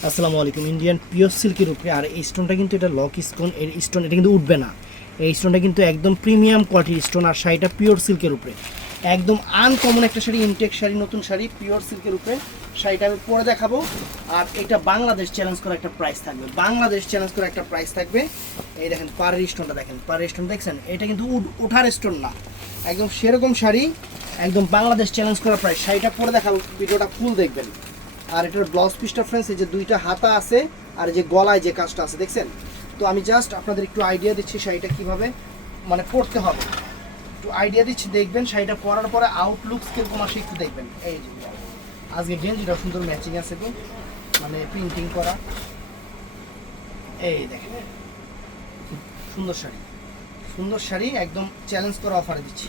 আসসালামু আলাইকুম। Indian pure সিল্কের উপরে, আর এই স্টোনটা কিন্তু এটা লক স্টোন, এর স্টোন এটা কিন্তু উঠবে না। এই স্টোনটা কিন্তু একদম প্রিমিয়াম কোয়ালিটির স্টোন, আর শাড়িটা পিওর সিল্কের উপরে, একদম আনকমন একটা শাড়ি, ইনটেক শাড়ি, নতুন শাড়ি, পিওর সিল্কের উপরে। শাড়িটা আমি পরে দেখাবো। আর এটা বাংলাদেশ চ্যালেঞ্জ করা একটা প্রাইস থাকবে, বাংলাদেশ চ্যালেঞ্জ করা একটা প্রাইস থাকবে। এই দেখেন পাড়ের স্টোনটা, দেখেন পাড়ের স্টোন দেখছেন, এটা কিন্তু ওঠার স্টোন না, একদম সেরকম শাড়ি, একদম বাংলাদেশ চ্যালেঞ্জ করা প্রাইস। শাড়িটা পরে দেখাবো, ভিডিওটা ফুল দেখবেন। আর এটার ব্লাউজ পিসটা ফ্রেন্ডস, এই যে দুইটা হাতা আছে আর যে গলায় যে কাজটা আছে দেখছেন। তো আমি জাস্ট আপনাদের একটু আইডিয়া দিচ্ছি শাড়িটা কিভাবে মানে পরতে হবে, একটু আইডিয়া দিচ্ছি, দেখবেন শাড়িটা পরার পরে আউটলুকস কিরকম আসে একটু দেখবেন। এই যে আজকে গেঞ্জিটা সুন্দর ম্যাচিং আছে, তো মানে প্রিন্টিং করা, এই দেখেন সুন্দর শাড়ি, সুন্দর শাড়ি, একদম চ্যালেঞ্জ করা অফারে দিচ্ছি।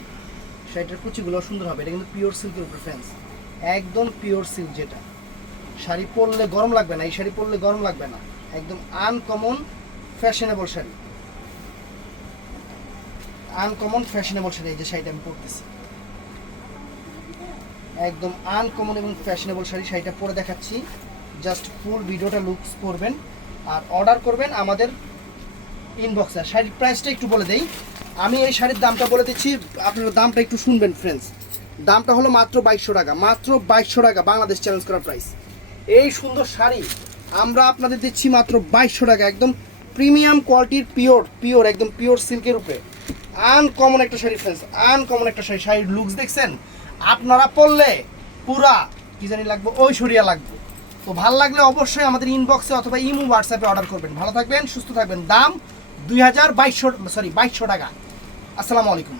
শাড়িটার কুচিগুলো সুন্দর হবে, এটা কিন্তু পিওর সিল্কের উপরে ফ্রেন্ডস, একদম পিওর সিল্ক। যেটা শাড়ি পরলে গরম লাগবে না, এই শাড়ি পরলে গরম লাগবে না, একদম uncommon fashionable sari, uncommon fashionable sari. এই যে শাড়িটা আমি পরতেছি, একদম আনকমন এবং ফ্যাশনেবল শাড়ি। শাড়িটা পরে দেখাচ্ছি, জাস্ট ফুল ভিডিওটা লুকস করবেন আর অর্ডার করবেন আমাদের ইনবক্সে। শাড়ির প্রাইসটা একটু বলে দেই, আমি এই শাড়ির দামটা বলে দিচ্ছি, আপনারা দামটা একটু শুনবেন ফ্রেন্ডস। দামটা হলো মাত্র 2200 টাকা, মাত্র 2200 টাকা, বাংলাদেশ চ্যালেঞ্জ করা প্রাইস। এই সুন্দর শাড়ি আমরা আপনাদের দিচ্ছি মাত্র 2200 টাকা, একদম প্রিমিয়াম কোয়ালিটির পিওর একদম পিওর সিল্কের উপরে আনকমন একটা শাড়ি ফ্রেন্ডস, আনকমন একটা শাড়ি। শাড়ির লুকস দেখছেন, আপনারা পরলে পুরা কি জানি লাগবে, ঐশ্বরিয়া লাগবে। তো ভালো লাগলে অবশ্যই আমাদের ইনবক্সে অথবা ইমো হোয়াটসঅ্যাপে অর্ডার করবেন। ভালো থাকবেন, সুস্থ থাকবেন। দাম 2200 টাকা। আসসালামু আলাইকুম।